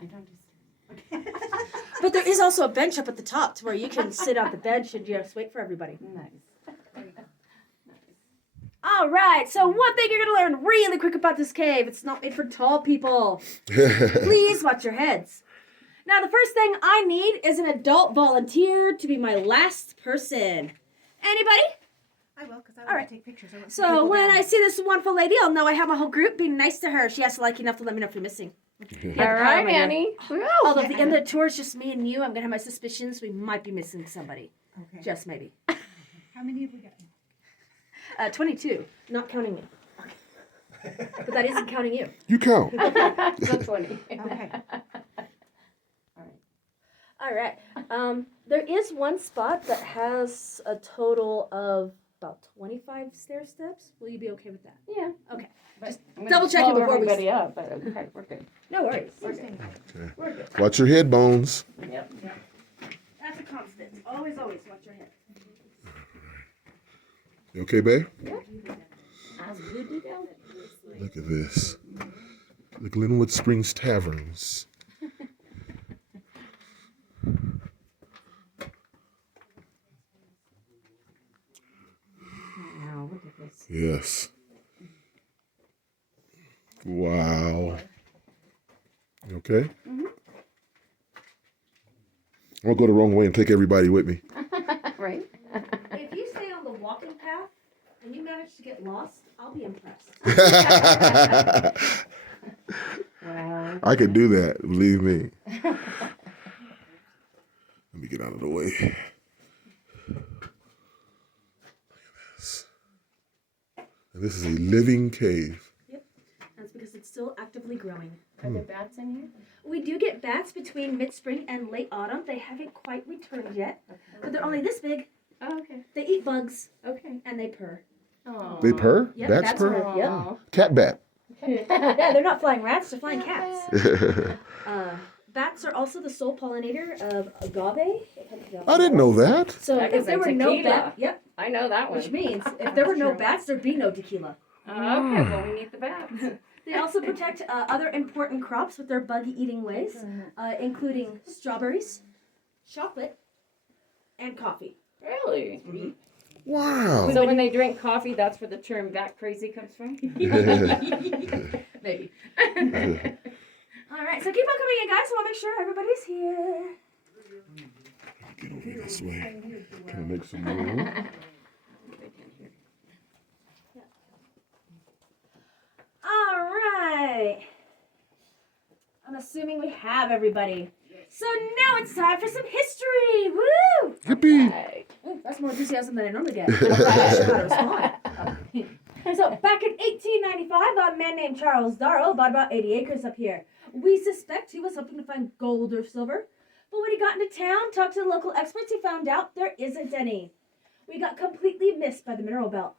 I don't do stairs. But there is also a bench up at the top to where you can sit on the bench and just wait for everybody. Nice. All right, so one thing you're going to learn really quick about this cave, it's not made for tall people. Please watch your heads. Now, the first thing I need is an adult volunteer to be my last person. Anybody? I will, because I want to take pictures. So when I see this wonderful lady, I'll know I have my whole group. Be nice to her. She has to like enough to let me know if you're missing. All right, Annie. Although at the end of the tour is just me and you, I'm going to have my suspicions we might be missing somebody. Okay. Just maybe. How many have we got? 22, not counting you. But that isn't counting you. You count. So 20. Okay. All right. There is one spot that has a total of about 25 stair steps. Will you be okay with that? Yeah. Okay. Just double check it before we- everybody up, but okay, we're good. No worries. Okay. We're good. Watch your head bones. Yep. That's a constant. Always watch your head. You okay, babe? As good to go. Look at this. The Glenwood Springs Taverns. Wow, look at this. Yes. Wow. You okay? Mm-hmm. I'll go the wrong way and take everybody with me. Right? If you stay on the walking path and you manage to get lost, I'll be impressed. Wow. I could do that, believe me. Let me get out of the way. Look at this. And this is a living cave. Yep. That's because it's still actively growing. Are there bats in here? We do get bats between mid-spring and late autumn. They haven't quite returned yet, but they're only this big. Oh, okay. They eat bugs Okay. and they purr. Oh. They purr? Yep, Bats bats purr? purr. Yep. Cat bat. Yeah, they're not flying rats, they're flying cats. Bats are also the sole pollinator of agave. I didn't know that. So That if is there a were no tequila. bats, yep, I know that one. which means if there were no bats, there'd be no tequila. Okay, well, we need the bats. They also protect other important crops with their bug-eating ways, including strawberries, chocolate, and coffee. Really? Wow. So when they drink coffee, that's where the term bat crazy comes from? Maybe. All right, so keep on coming in, guys. I want to make sure everybody's here. Get over this way. Can I make some room? All right. I'm assuming we have everybody. So now it's time for some history. Woo! Yippee. Right. Ooh, that's more enthusiasm than I normally get. I'm not sure how to respond. So back in 1895, a man named Charles Darrow bought about 80 acres up here. We suspect he was hoping to find gold or silver, but when he got into town, talked to the local experts, he found out there isn't any. We got completely missed by the mineral belt.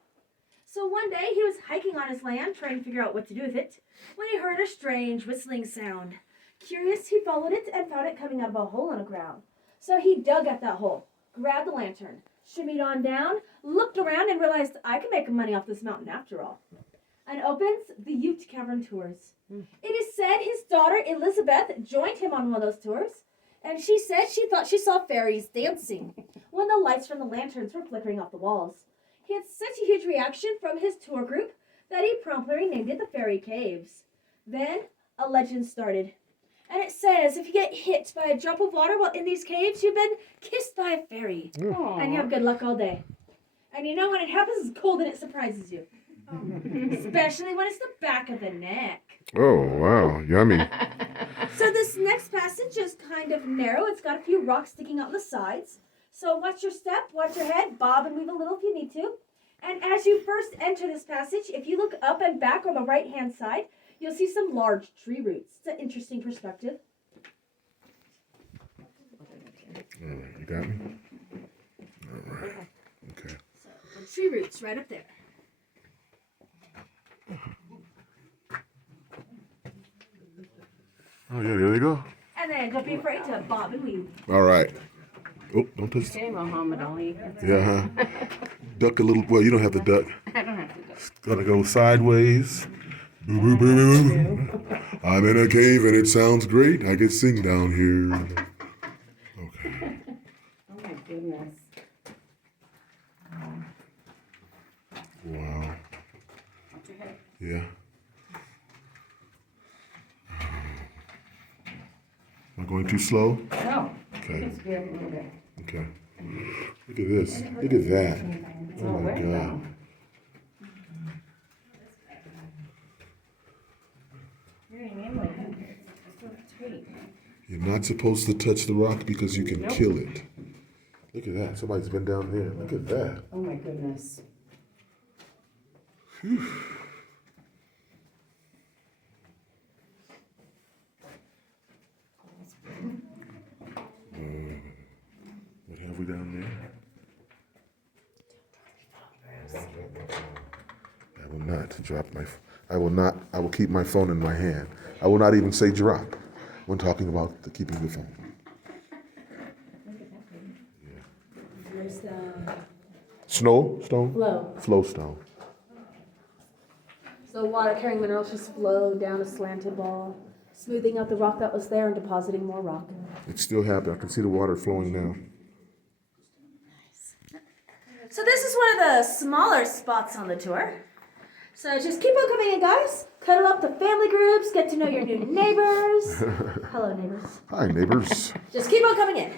So one day he was hiking on his land, trying to figure out what to do with it, when he heard a strange whistling sound. Curious, he followed it and found it coming out of a hole in the ground. So he dug at that hole, grabbed the lantern, shimmied on down, looked around, and realized I could make money off this mountain after all. And opens the Ute Cavern tours. It is said his daughter Elizabeth joined him on one of those tours, and she said she thought she saw fairies dancing when the lights from the lanterns were flickering off the walls. He had such a huge reaction from his tour group that he promptly renamed it the Fairy Caves. Then a legend started. And it says if you get hit by a drop of water while in these caves, you've been kissed by a fairy. Aw. And you have good luck all day. And you know when it happens, it's cold and it surprises you. Especially when it's the back of the neck. Oh, wow. Yummy. So this next passage is kind of narrow. It's got a few rocks sticking out on the sides. So watch your step, watch your head, bob and weave a little if you need to. And as you first enter this passage, if you look up and back on the right-hand side, you'll see some large tree roots. It's an interesting perspective. All right, you got me? All right. Okay. So the tree roots right up there. Oh, yeah, there they go. And then don't be afraid to bob and weave. All right. Oh, don't touch the... Okay, Muhammad Ali. Yeah, huh? Duck a little... Well, you don't have to duck. I don't have to do Gotta go sideways. Boo, boo, boo, boo, boo. I'm in a cave and it sounds great. I can sing down here. Okay. Oh my goodness. Wow. Watch your head. Yeah. Am I going too slow? No. Okay. Just be up a little bit. Okay. Look at this. Look at that. It's Oh all my wet God. though. Very manly. It's so tight. You're not supposed to touch the rock because you can Nope. kill it. Look at that. Somebody's been down there. Look at that. Oh my goodness. What have we down there? I will not drop my. I will not. I will keep my phone in my hand. I will not even say drop when talking about keeping the phone. There's the Snow stone. flow. Flow stone. So water carrying minerals just flow down a slanted ball, smoothing out the rock that was there and depositing more rock. It's still happening. I can see the water flowing now. So this is one of the smaller spots on the tour. So just keep on coming in, guys. Cuddle up the family groups, get to know your new neighbors. Hello, neighbors. Hi, neighbors. Just keep on coming in.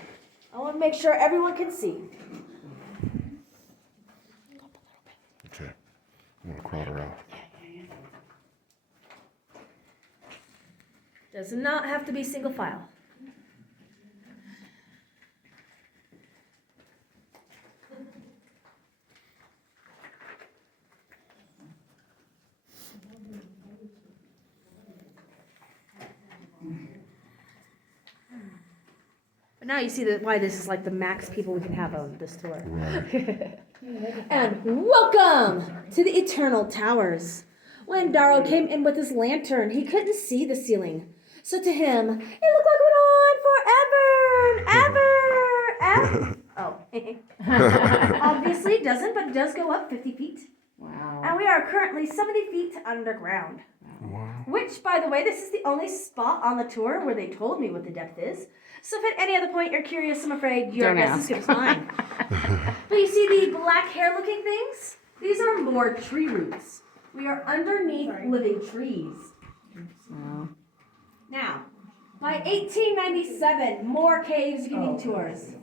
I want to make sure everyone can see. Okay. I'm gonna crowd her out. Does not have to be single file. But now you see why this is like the max people we can have on this tour. Right. And welcome to the Eternal Towers. When Darrow came in with his lantern, he couldn't see the ceiling. So to him, it looked like it went on forever, ever. Oh. Obviously it doesn't, but it does go up 50 feet. Wow. And we are currently 70 feet underground. Wow. Which, by the way, this is the only spot on the tour where they told me what the depth is. So if at any other point you're curious, I'm afraid your Don't guess is good as mine. But you see the black hair looking things? These are more tree roots. We are underneath living trees. Wow. Now, by 1897, more caves giving tours.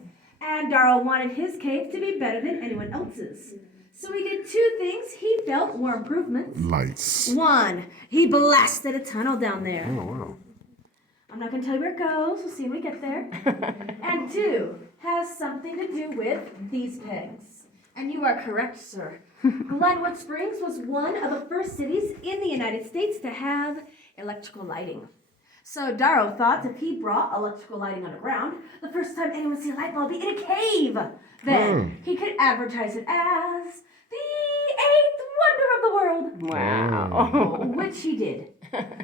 And Darrow wanted his cave to be better than anyone else's. So he did two things he felt were improvements. Lights. One, he blasted a tunnel down there. Oh wow. I'm not going to tell you where it goes. We'll see when we get there. And two, has something to do with these pegs. And you are correct, sir. Glenwood Springs was one of the first cities in the United States to have electrical lighting. So Darrow thought if he brought electrical lighting underground, the first time anyone would see a light bulb be in a cave, then he could advertise it as the eighth wonder of the world. Wow. Which he did.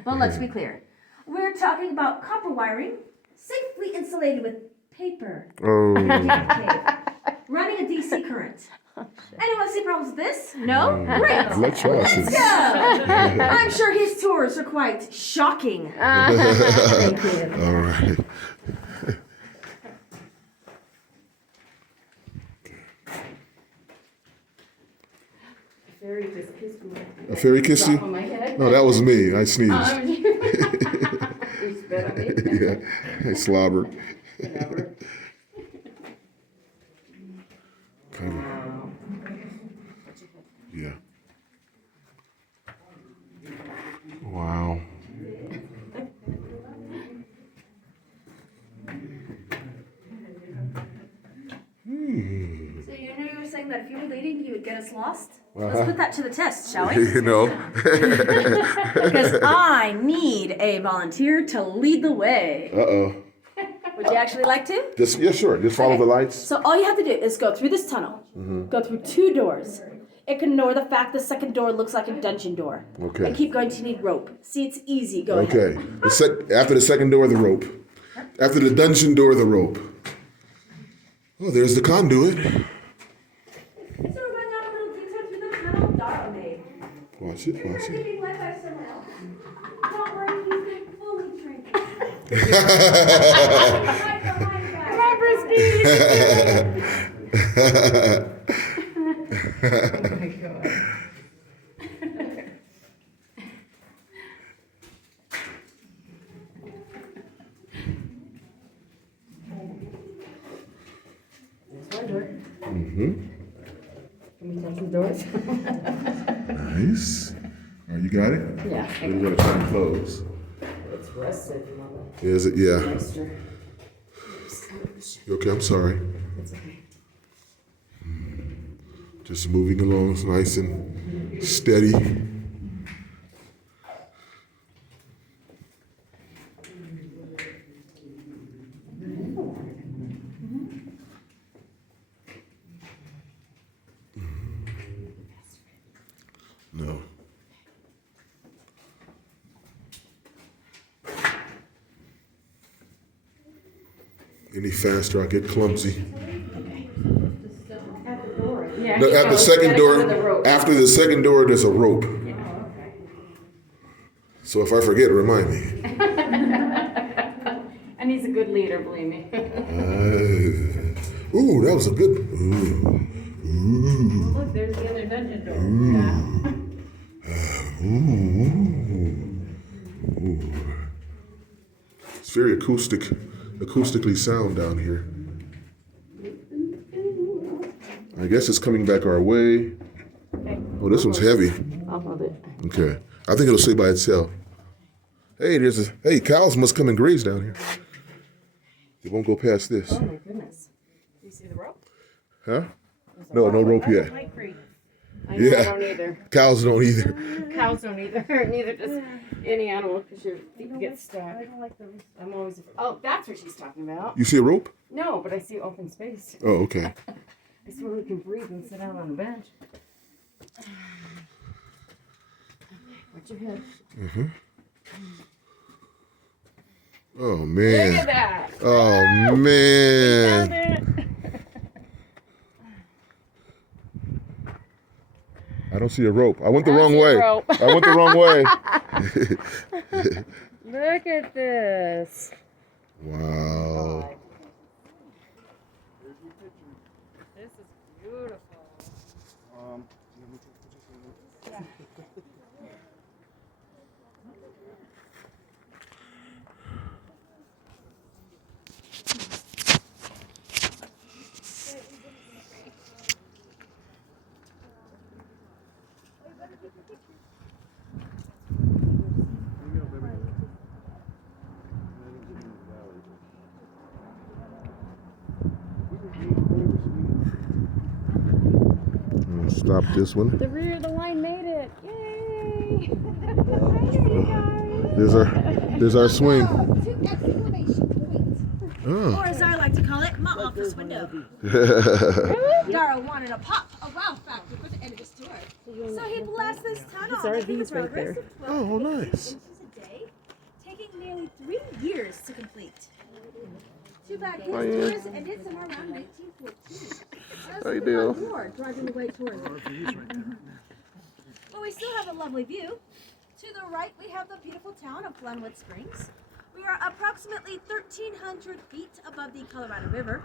But let's be clear. We're talking about copper wiring, safely insulated with paper, Oh. cave, running a DC current. Anyone see problems with this? No? Great. Electrolysis. Go! I'm sure his tours are quite shocking. Thank you. All right. Fairy just kissed me. A fairy kiss Drop on you? my head. No, that was me. I sneezed. You spit on me. Yeah, I slobbered. Whatever. Kind of. Wow. Yeah. Wow. So you know you were saying that if you were leading, you would get us lost? Let's put that to the test, shall we? You know. Because I need a volunteer to lead the way. Uh-oh. Would you actually like to? Just yeah, sure. Just follow the lights. So all you have to do is go through this tunnel, go through two doors. Ignore the fact the second door looks like a dungeon door. Okay. And keep going till you need rope. See, it's easy. Go ahead. Okay. After the second door, the rope. After the dungeon door, the rope. Oh, there's the conduit. So we're going down a little detour through the tunnel Darrow made. Watch it, watch You're it. being led by someone else. Don't worry, he's been fully trained. Come on, Christy. Oh my God. Mm-hmm. Can we touch the doors? Nice. All right, you got it? Yeah. We're gonna try and close. It's rested, Mama. Is it? Yeah. Moisture. You okay? I'm sorry. It's okay. Just moving along, it's nice and steady. No. Any faster, I get clumsy. Yeah. No, at the second door, after the second door, there's a rope. So if I forget, remind me. And he's a good leader, believe me. Ooh, that was a good. Ooh. Look, there's the other dungeon door. Ooh. It's very acoustically sound down here. I guess it's coming back our way. Oh, this one's heavy. I'll hold it. Okay. I think it'll stay by itself. Hey, cows must come and graze down here. It won't go past this. Oh my goodness. Do you see the rope? Huh? No rope yet. I know, Yeah. I don't either. Cows don't either. Cows don't either. Neither does any animal because your feet get stuck. I don't like those. I'm always. Oh, that's what she's talking about. You see a rope? No, but I see open space. Oh, okay. I swear we can breathe and sit down on the bench. Watch your head. Oh, Look man. at that. Oh, Found man. it. I don't see a rope. I went the I wrong see a way. rope. I went the wrong way. Look at this. Wow. This is beautiful. Stop this one. The rear of the line made it. Yay! There's our swing. Two exclamation points. Oh. Or as I like to call it, my office window. Darryl wanted a pop, a wow factor for the end of his tour. So he blasted this town off with these a right progress there. of 12 Oh, nice. inches a day, taking nearly 3 years to complete. Too bad his tours ended somewhere around 1914. How you doing? War driving away tourism. But we still have a lovely view. To the right, we have the beautiful town of Glenwood Springs. We are approximately 1,300 feet above the Colorado River.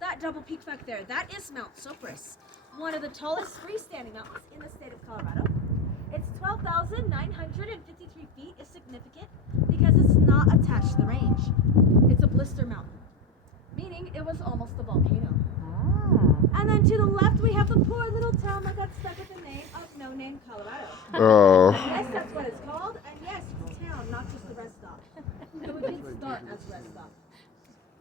That double peak back there, that is Mount Sopris, one of the tallest freestanding mountains in the state of Colorado. Its 12,953 feet is significant because it's not attached to the range. It's a blister mountain, meaning it was almost a volcano. And then to the left, we have the poor little town that got stuck with the name of No Name, Colorado. Oh. Yes, that's what it's called, and yes, it's a town, not just a rest stop. Though it did start as a rest stop.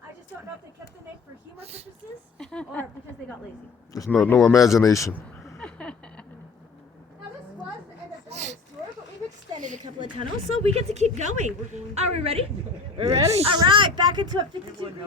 I just don't know if they kept the name for humor purposes or because they got lazy. There's no imagination. Now this was the end of Daryl's tour, but we've extended a couple of tunnels, so we get to keep going. Are we ready? We're ready. All right, back into a 52-degree